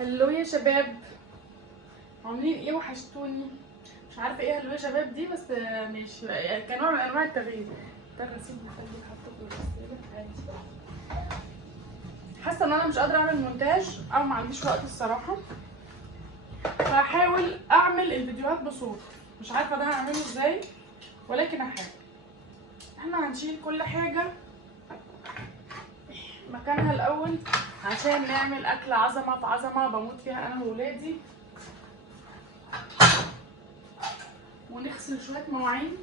هلو يا شباب، عاملين ايه؟ وحشتوني. مش عارفه ايه هلو يا شباب دي، بس ماشي كنوع من انواع التغيير. ده غسيل مخلي حاطه في الغساله عادي. حاسه ان انا مش قادره اعمل مونتاج او ما عنديش وقت الصراحه، فهحاول اعمل الفيديوهات بصوت. مش عارفه ده هعمله ازاي، ولكن هحاول. احنا هنشيل كل حاجه مكانها الاول عشان نعمل اكل عظمه في عظمه بموت فيها انا وولادي، ونغسل شويه مواعين.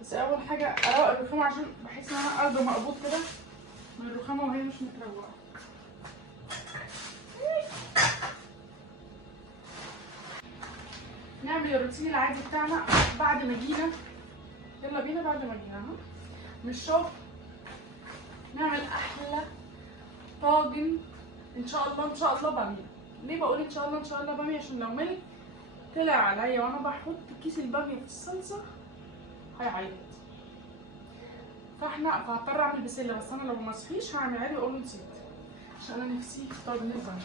بس اول حاجه اروق الرخامه عشان بحس ان انا قلبي مقبوض كده من الرخامه وهي مش متروقه. نعمل الروتين العادي بتاعنا بعد ما جينا. يلا بينا بعد ما جينا اهو من الشغل نعمل احلى طاجن ان شاء الله. ان شاء الله باميه. ليه بقول ان شاء الله ان شاء الله باميه؟ عشان لو ملك طلع عليا وانا بحط كيس الباميه في الصلصه هيعيط. فهضطر اعمل بسله، بس انا لو ما صحيش هعمل عادي واقول له نسيت، عشان انا نفسي في طاجن الباميه.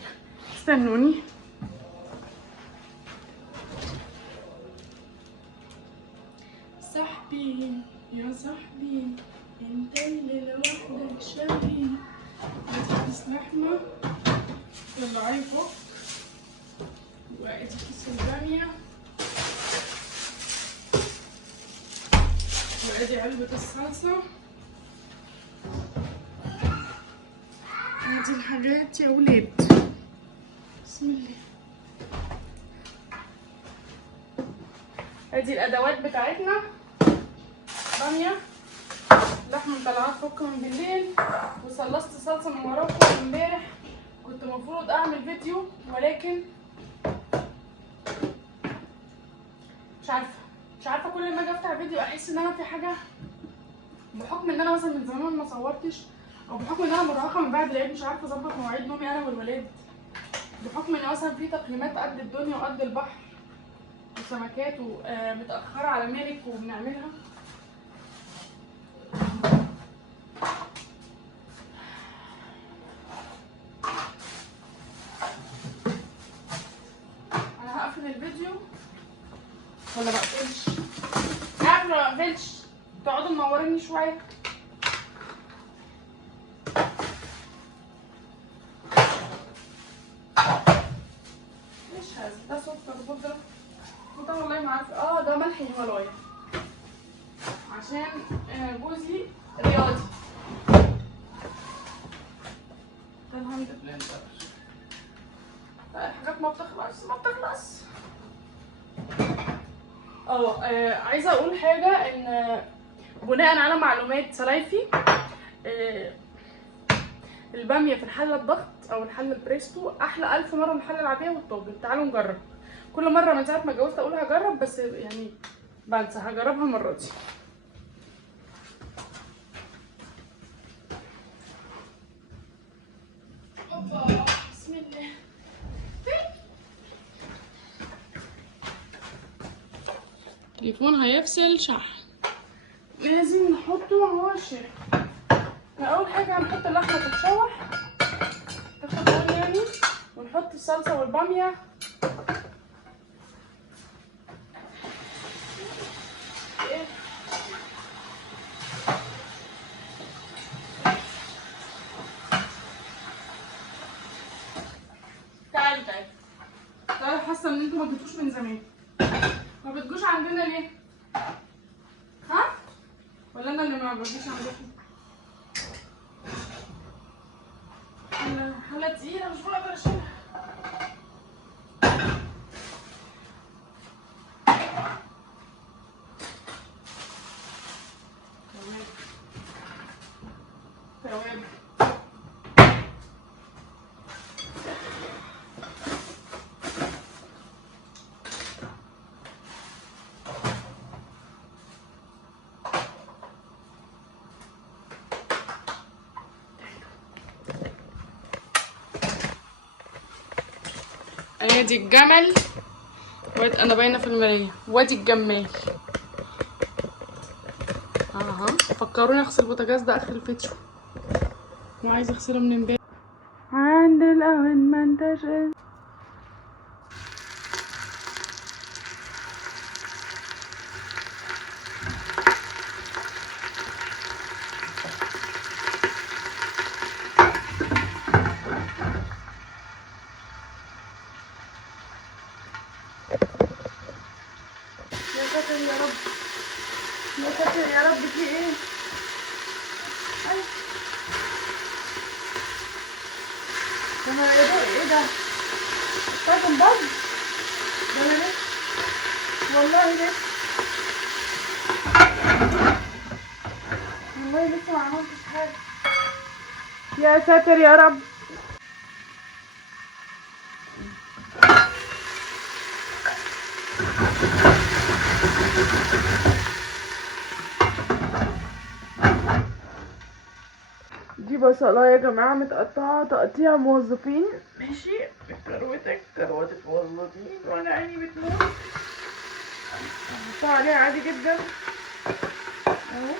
استنوني. صاحبي يا صاحبي انت اللي لوحدك شبهي بتسمحنا. يلا عايفه وادي كيس الباميه وادي علبه الصلصه. ادي الحاجات يا ولاد. بسم الله. ادي الادوات بتاعتنا. باميه، لحمه مطلعاها فك من بالليل، وصلصت صلصه من وراكم امبارح. كنت المفروض اعمل فيديو ولكن مش عارفه كل ما اجي افتح فيديو احس ان انا في حاجه، بحكم ان انا مثلا من زمان ما صورتش، او بحكم ان انا مرهقه من بعد العيد مش عارفه اظبط مواعيد نومي انا والولاد، بحكم ان مثلا في تقييمات قد الدنيا وقد البحر وسمكات متاخره على مالك وبنعملها. انا هقفل الفيديو ولا ما اقفلش؟ اقفل ولا ما اقفلش؟ تقعدوا منوريني شويه. مش هذا ده سكر بودره وده والله ما عارفه. ده ملح هيمالايا عشان جوزي رياضي. ده الهاند بلندر. الحاجات ما بتخلص. عايزه اقول حاجه، ان بناء على معلومات سلايفي الباميه في الحله الضغط او الحله البريستو احلى 1000 مره من الحله العاديه والطاجن. تعالوا نجرب. كل مره من ساعه ما اتجوزت اقول هجرب، بس يعني بنسى. هجربها المره دي. بسم الله. التليفون هيفصل شحن، لازم نحطه على الشاحن. اول حاجه هنحط اللحمه تتشوح تاخد لون يعني، ونحط الصلصه والباميه. تعالوا حاسه ان انتوا ما جيتوش من زمان. ما بتجوش عندنا ليه؟ ها؟ ولا انا اللي ما بجيش عندكم؟ حله تقيله مش بقدر اشيلها. توابل. ادي الجمل. انا باينه في المرايه. وادي الجمال. فكروني اغسل البوتاجاز ده اخر الفيديو، وعايزه اغسله من امبارح. عند الاول منتشر. يا ساتر يا رب، يا ساتر يا رب، في ايه؟ اي يا نهار ايه ده؟ طاجن بط؟ ده انا لسه والله لسه ما عملتش حاجه. يا ساتر يا رب. دي بصلايه يا جماعه متقطعه تقطيع موظفين، ماشي. كروتك موظفين وانا عيني بتموت. احطها عليها عادي جدا اهو.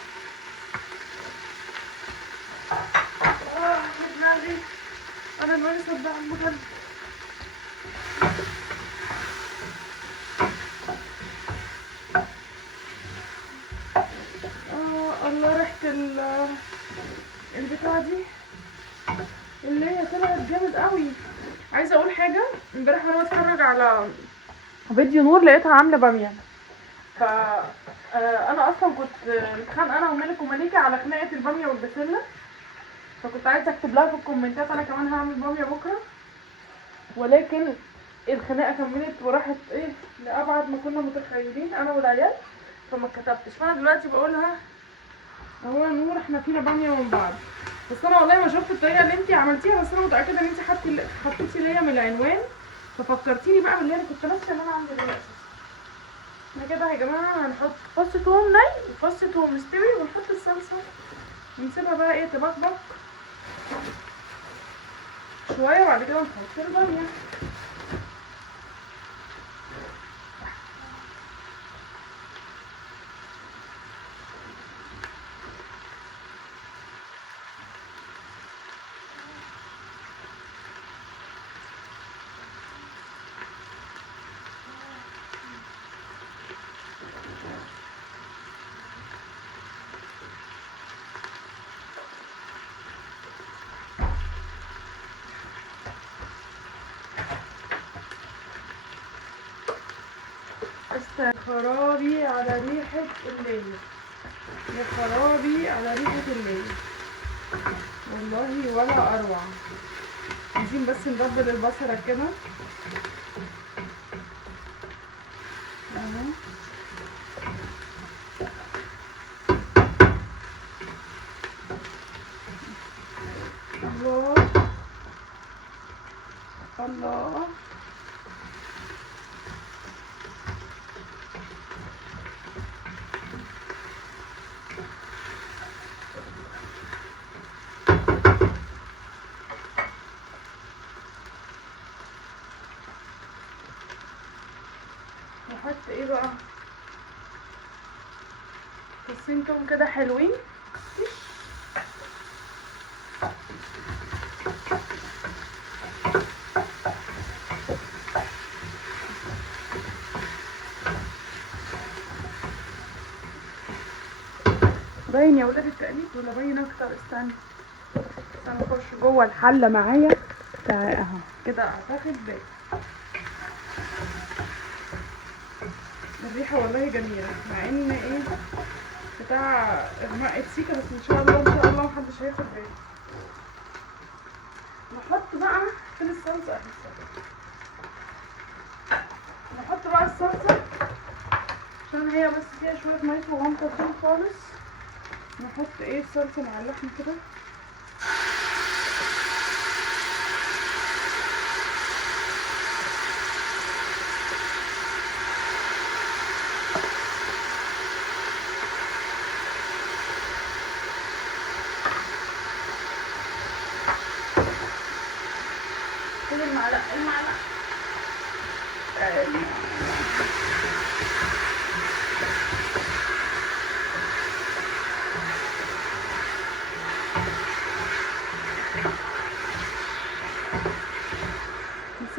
دماغي، انا دماغي صدعت بجد. الله، ريحه البتاعه دي اللي هي طلعت جامد قوي. عايزه اقول حاجه، امبارح وانا بتفرج على فيديو نور لقيتها عامله باميه. ف انا اصلا كنت متخانقه انا وملك ومليكه على خناقه الباميه والبسله، فكنت عايزه اكتب لها في الكومنتات انا كمان هعمل باميه بكره، ولكن الخناقه كملت وراحت ايه لابعد ما كنا متخيلين انا والعيال، فما كتبتش. فانا دلوقتي بقولها اهو يا نور احنا فينا باميه من بعض. بس انا والله ما شفت الطريقه اللي انتي عملتيها، بس انا متاكده ان انتي حطيتي ليا من العنوان، ففكرتيني بقى باللي انا كنت ناسيه ان انا عندي دلوقتي. احنا كده يا جماعه هنحط فص توم ني وفص توم مستوي ونحط الصلصه ونسيبها بقى ايه تبقبق شويه، وبعد كده نحط الباميه. خرابي على ريحة الليل، يا خرابي على ريحة الليل والله ولا اروع. عايزين بس نبدل البصلة كده اهو. الله الله، نحط ايه بقى؟ فصين توم كده حلوين. باين يا ولاد التقليد ولا باين اكتر؟ استنى اخش جوه الحله معايا اهو كده اعتقد باين. الريحه والله جميله، مع ان ايه بتاع اغماء سيكا، بس ان شاء الله محدش هياخد باله. نحط بقى فين الصلصه؟ نحط بقى الصلصه عشان هي بس فيها شويه ميه وهم كتير خالص. نحط ايه الصلصه مع اللحم كده. خد المعلقه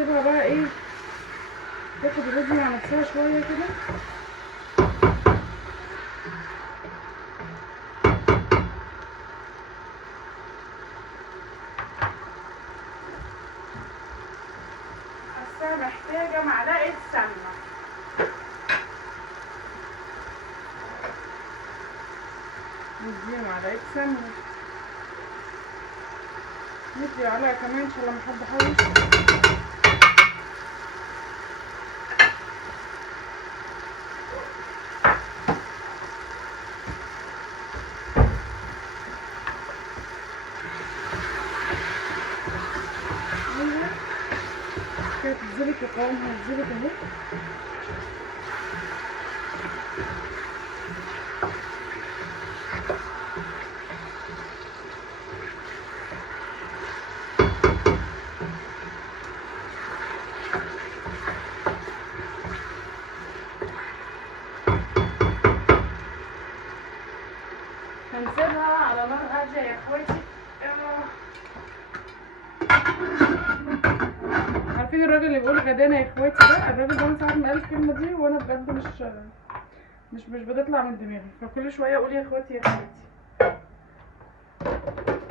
هنسيبها بقى ايه تاخد الرز مع نفسها شويه كده. حاساها محتاجه معلقه سمنه. نديها معلقه سمنه، ندي عليها كمان عشان لما حد يحوش. كانت تتظبط وقوامها يتظبط اهو. هنسيبها على نار هاديه يا اخواتي. عارفين الراجل اللي بيقول غدانا يا اخواتي ده؟ الراجل ده من ساعه ما قال الكلمه دي وانا بجد مش بتطلع من دماغي، فكل شويه اقول يا اخواتي يا اخواتي.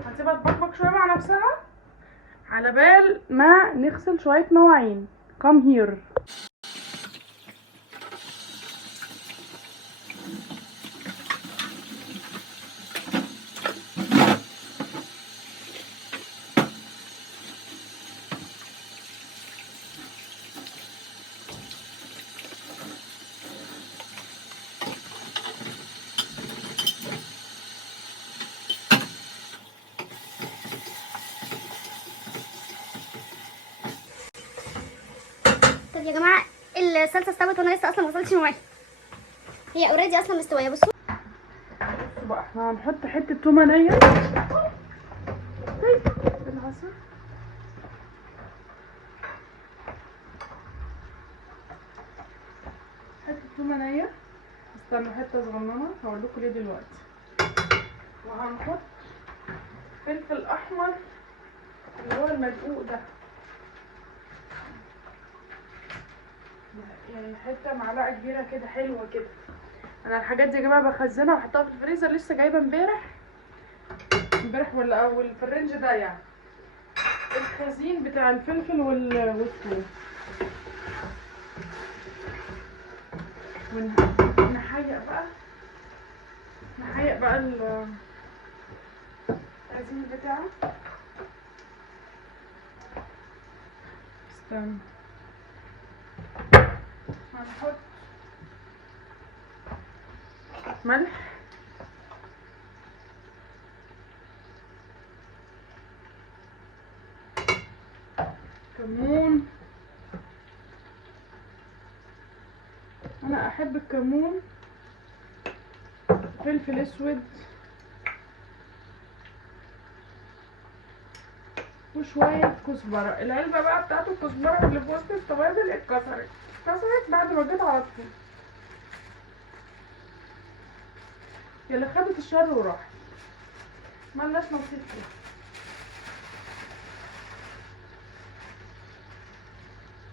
هنسيبها تبقبق شويه مع نفسها على بال ما نغسل شويه مواعين. come here. طب يا جماعه الصلصه استوت وانا لسه اصلا ما وصلتش المواعين. هي اوريدي اصلا مستويه. بصوا بقى احنا هنحط حته تومه نيه بالعسل. حته تومه نيه، استنوا حته صغننه هقول لكم ليه دلوقتي. وهنحط فلفل احمر اللي هو المدقوق ده، يعني حته معلقه كبيره كده حلوه كده. انا الحاجات دي يا جماعه بخزنها واحطها في الفريزر، لسه جايبه امبارح ولا اول في الرينج ده يعني الخزين بتاع الفلفل والثوم. ونحيق بقى الخزين بتاعه. استنى هنحط ملح، كمون. انا احب الكمون، فلفل اسود، وشويه كزبره. العلبه بقى بتاعت الكزبره اللي في وسط التوابل اتكسرت بعد ما جيت على طول، يلا خدت الشر وراحت، ملناش نصيب فيها.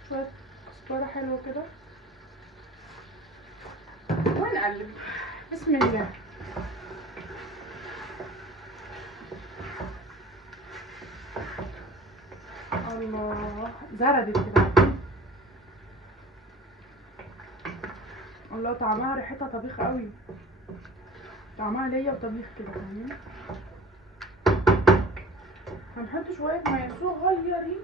شويه كزبره حلوه كده ونقلب. بسم الله. الله زردت كده، الله طعمها ريحتها طبيخ قوي، طعمها ليا وطبيخ كده فاهمين. هنحط شويه ميه صغيرين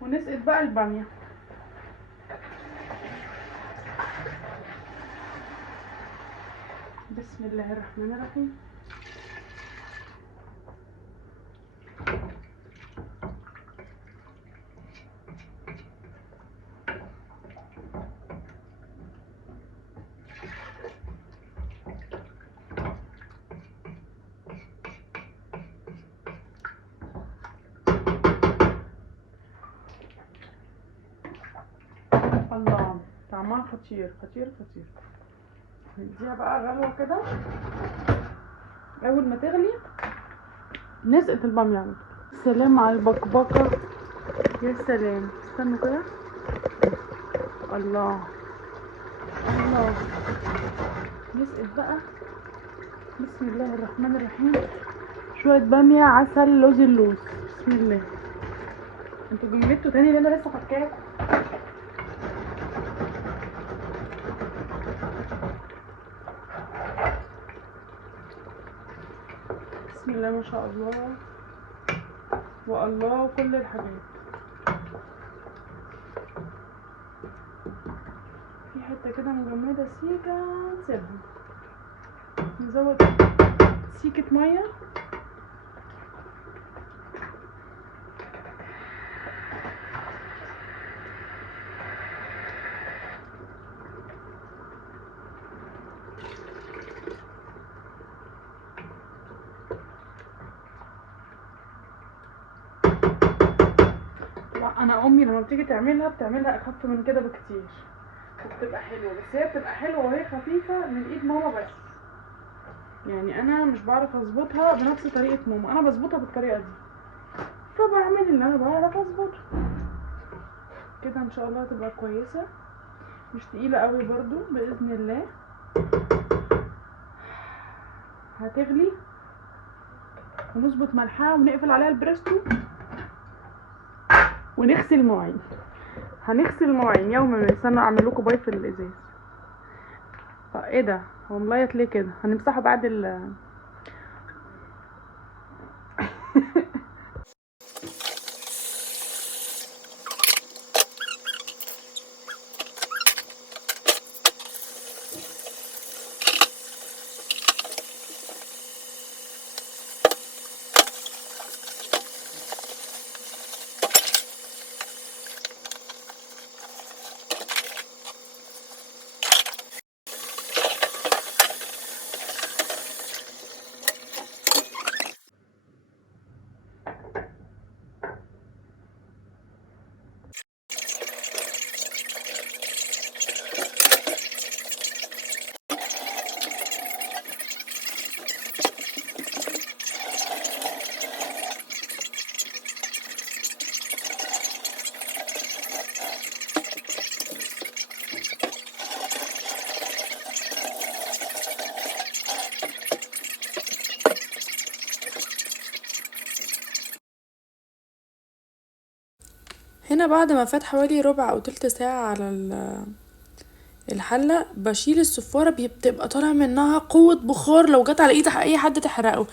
ونسقط بقى الباميه. بسم الله الرحمن الرحيم. الله طعمها خطير خطير خطير. نديها بقى غلوه كده، اول ما تغلي نسقط الباميه. سلام على البقبقه يا سلام، استنوا كده. الله الله. نسقط بقى. بسم الله الرحمن الرحيم. شوية بامية عسل لوز اللوز. بسم الله. انتوا جمدتوا تاني ليه؟ انا لسه فكاكوا. بسم الله ما شاء الله والله كل الحاجات. في حته كده مجمده سيكه نسيبها. نزود سيكه ميه. انا امي لما بتيجي بتعملها اخف من كده بكتير وبتبقى حلوه، بس هي بتبقى حلوه وهي خفيفه من ايد ماما بس. يعني انا مش بعرف اظبطها بنفس طريقه ماما، انا بظبطها بالطريقه دي، فبعمل اللي انا بعرف اظبطه كده. ان شاء الله هتبقى كويسه، مش تقيله قوي برضو باذن الله. هتغلي ونظبط ملحها ونقفل عليها البريستو ونغسل مواعين. هنغسل المواعين يوما ما. استنوا اعمل لكم باي في الازاز. ايه ده؟ هو مليط ليه كده؟ هنمسحه بعد ال هنا بعد ما فات حوالي ربع او تلت ساعة على الحلة بشيل الصفارة. بتبقى طالع منها قوة بخار لو جت على ايد اي حد تحرقه.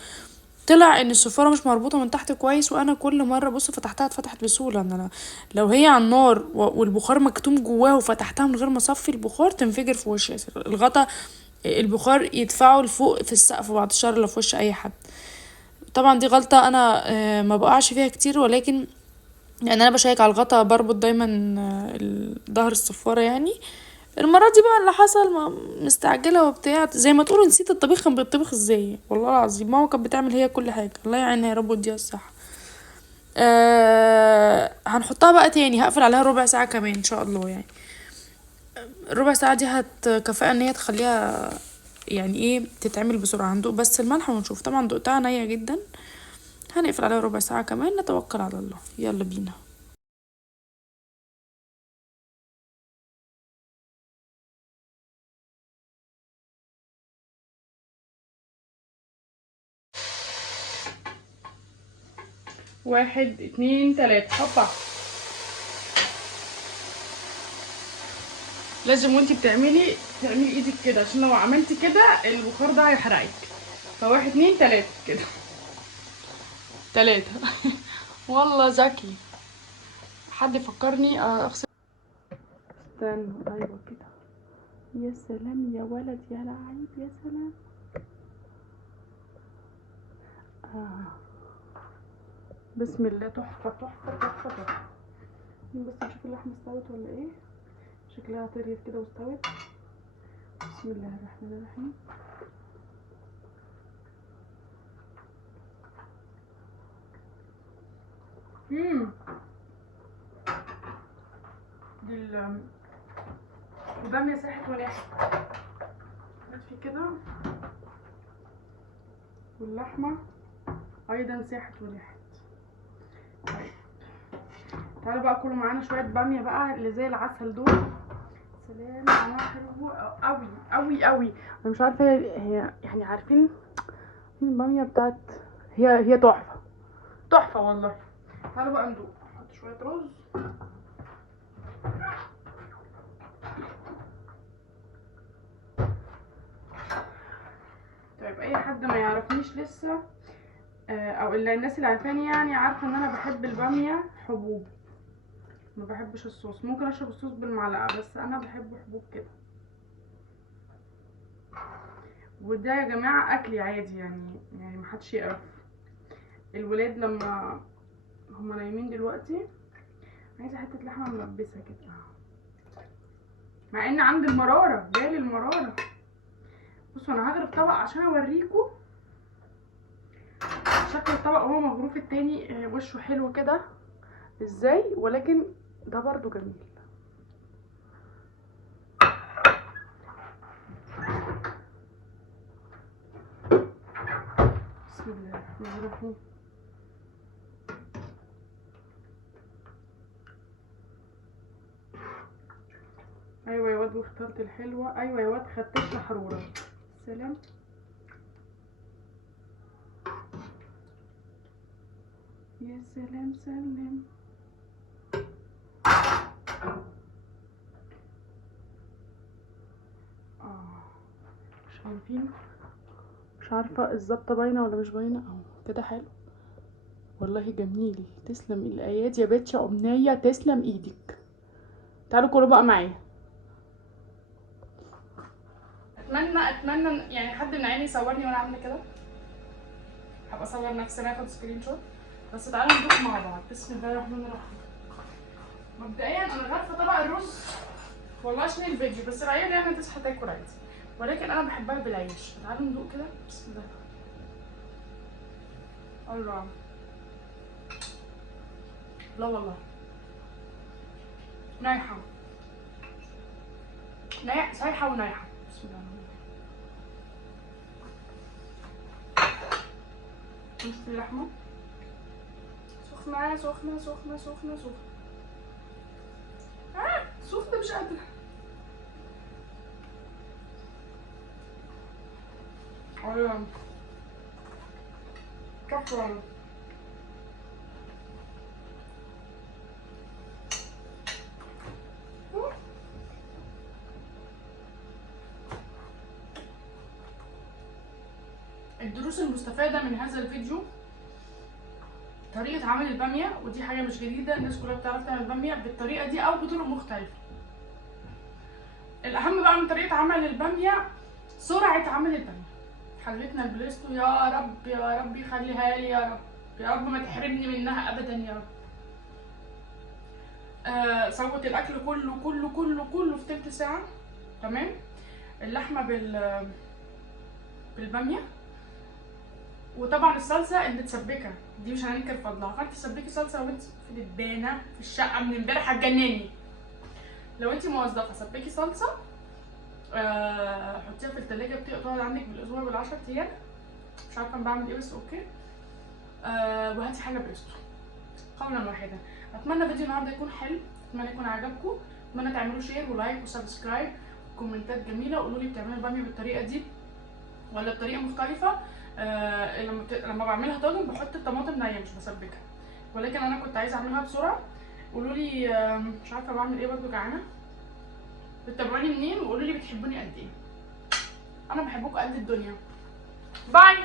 طلع ان الصفارة مش مربوطة من تحت كويس، وانا كل مرة بص فتحتها اتفتحت بسهولة. ان انا لو هي على النار والبخار مكتوم جواها وفتحتها من غير ما اصفي البخار تنفجر في وش الغطا. البخار يدفعه لفوق في السقف بعد الشر لو في وش اي حد. طبعا دي غلطة انا ما بقعش فيها كتير، ولكن يعني انا بشيك على الغطا، بربط دايما ظهر الصفارة يعني. المرة دي بقى اللي حصل مستعجلة وبتاع، زي ما تقولوا نسيت الطبيخ كان بيطبخ ازاي. والله العظيم ماما كانت بتعمل هي كل حاجة، الله يعينها يا رب ويديها الصحة. هنحطها بقى تاني، هقفل عليها ربع ساعة كمان ان شاء الله. يعني الربع ساعة دي هتكفئها ان هي تخليها يعني ايه تتعمل بسرعة. هندوق بس الملح ونشوف. طبعا دقتها نية جدا. هنقفل عليها ربع ساعة كمان، نتوكل على الله. يلا بينا. واحد اتنين تلاتة هوبا. لازم وانتي تعملي ايدك كده، عشان لو عملتي كده البخار ده هيحرقك. فواحد اتنين تلاتة كده. تلاتة. والله ذكي. حد يفكرني اغسل. استنى، ايوه كده. يا سلام يا ولد يا لعيب، يا سلام. بسم الله، تحفة تحفة تحفة تحفة. بس نشوف اللحمة استوت ولا ايه. شكلها طريت كده واستوت. بسم الله الرحمن الرحيم. دي البامية ساحت ولحت في كده، واللحمة ايضا ساحت ولحت. طيب تعالوا بقى كلوا معانا شويه باميه بقى اللي زي العسل دول. سلام، طعمها حلو قوي قوي قوي. انا مش عارفه هي يعني عارفين الباميه بتاعت هي تحفه تحفه والله. تعالوا بقى ندوق. احط شويه رز. طيب اي حد ما يعرفنيش لسه او الا الناس اللي عارفاني يعني عارفه ان انا بحب الباميه حبوب، ما بحبش الصوص. ممكن اشرب الصوص بالمعلقه بس انا بحبه حبوب كده. وده يا جماعه اكلي عادي يعني محدش يقرف. الولاد لما هما نايمين دلوقتي عايزه حته لحمه ملبسه كده، مع ان عندي المراره، جالي المراره. بصوا انا هغرف طبق عشان اوريكم شكل الطبق وهو مغروف. التاني وشه حلو كده ازاي، ولكن ده برضو جميل. بسم الله الرحمن الرحيم. ايوه يا واد واخترت الحلوه، ايوه يا واد خدتش حروره. سلام. يا سلام سلم. شايفين؟ مش عارفه الظبطه باينه ولا مش باينه. اهو كده حلو والله جميل. تسلم الايادي يا باتشا امنيه، تسلم ايدك. تعالوا كلوا بقى معايا. اتمنى يعني حد من عيني يصورني وانا عامله كده. هبقى اصور نفسي انا اخد سكرين شوت. بس تعالوا ندوق مع بعض. بسم الله الرحمن الرحيم. مبدئيا انا غارفه طبق الرز والله عشان الفيديو، بس العيال يعني تصحى تاكل عادي، ولكن انا بحبها بالعيش. تعالوا ندوق كده. بسم الله. الله، لا والله نايحه سايحه ونايحه. بسم الله الرحمن الرحيم. نص اللحمه سخنه سخنه سخنه سخنه سخنه. سخنه مش قادره. ايوه تحفه. الدروس المستفادة من هذا الفيديو طريقة عمل البامية، ودي حاجة مش جديدة، الناس كلها بتعرف تعمل بامية بالطريقة دي أو بطرق مختلفة. الأهم بقى من طريقة عمل البامية سرعة عمل البامية. حلتنا البليستو يا رب يا رب يخليها لي يا رب، يا رب ما تحرمني منها أبدا يا رب. سوت الأكل كله كله كله كله في تلت ساعة. تمام. اللحمة بالبامية، وطبعا الصلصه المتسبكه دي مش هننكر فضلها. فانت تسبكي صلصه وانت في دبانه في الشقه من امبارح هتجنني. لو انت موظفه سبكي صلصه حطيها في التلاجة بتقعد عندك بالاسبوع بال10 ايام. مش عارفه انا بعمل ايه بس اوكي. وهاتي حاجه بريستو قولا واحدا. اتمنى فيديو النهارده يكون حلو، اتمنى يكون عجبكم، اتمنى تعملوا شير ولايك وسبسكرايب وكومنتات جميله. قولوا لي بتعملوا الباميه بالطريقه دي ولا بطريقه مختلفه. لما بعملها طاجن بحط الطماطم نيه مش بسبكها، ولكن انا كنت عايزه اعملها بسرعه. قولوا لي مش عارفه بعمل ايه برضو، جعانه. بتتابعوني منين وقولوا لي بتحبوني قد ايه. انا بحبكم قد الدنيا. باي.